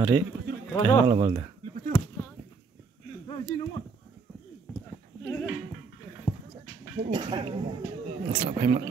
अरे क्या बोलता sampai mak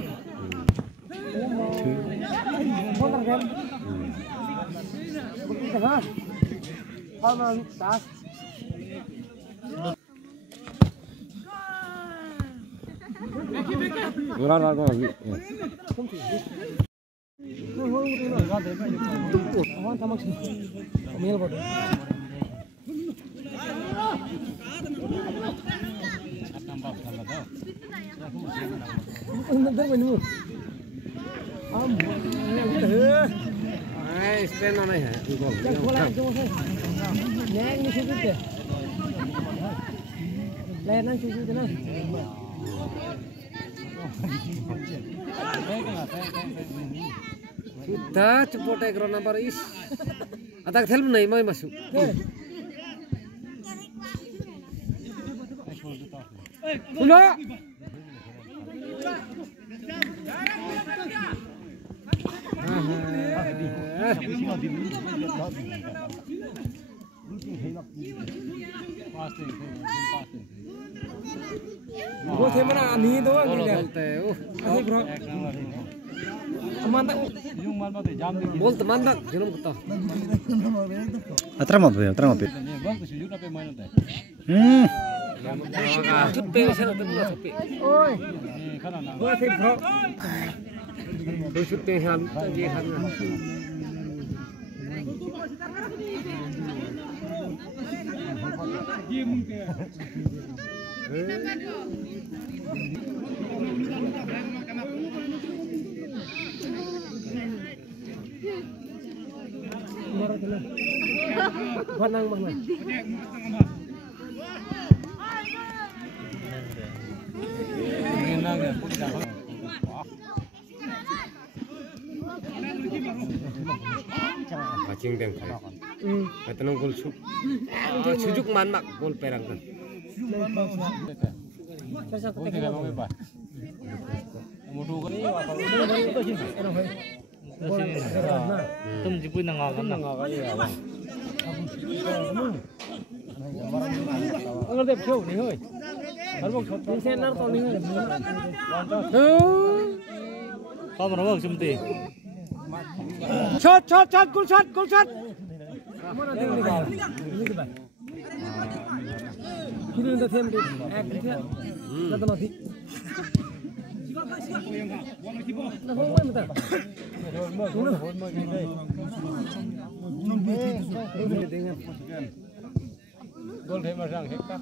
sudah cepot ekor nampak is atak helm naik mau masuk udah gua mana ani doang gitu asik bro mantap bol mantap jangan kata atram apa cepet sana tu cepet oi gua sih bro tu cepet ham je ham Panang mana? Macing deng kai. Betul gol sujuk manak gol perang kan. Tum jipui nangak ya bang. Ang đẹp show ni hơi. Hắn một shot sen nang tao ni hơi. Có mà nó bơc chum tì. Shot goal shot. Mana dia ni kau? Ini tu bang. Kini dah thêm đi. Ek dia. Dah mati. Nó không quên mà ta. Gol thêm mà rằng hết các.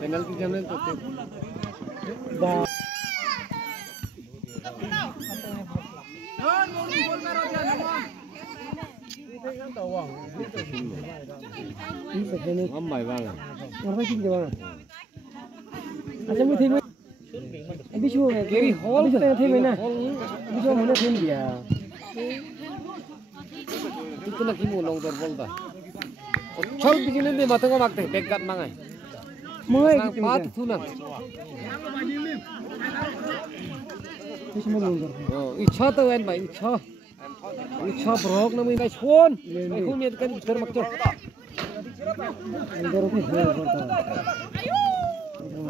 Penalti jangan tutup. Acha mu thêm abi chu keri hall thêm na abi chu mana thêm dia itu lagi mau long terbang dah chal begini deh matang mak teh begat mangai mulai gitu pat tu nang itu semua long terbang oh icha tu kan baik icha brok na mai chon aku miat kan termak chon अंदर भी है करता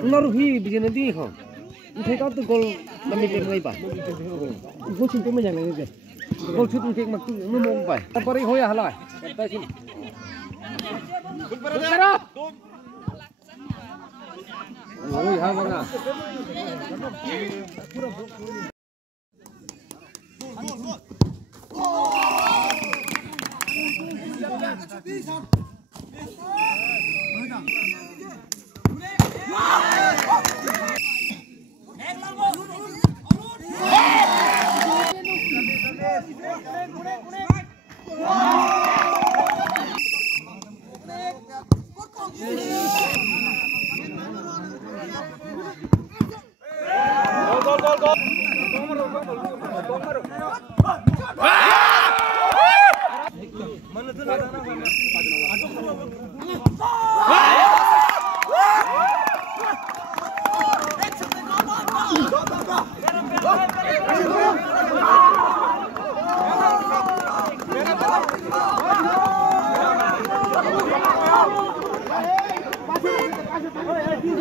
अंदर भी बिजने दी हो इथे का तो गोल लम्बी टेक नहीं पा गोल छुटे में जाने दे गोल छुट टेक मत न मोंग पाए पर ही होया हला कहता है करो ओ यहां बंगा Gol.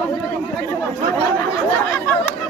Hãy subscribe cho kênh Ghiền Mì Gõ để không bỏ lỡ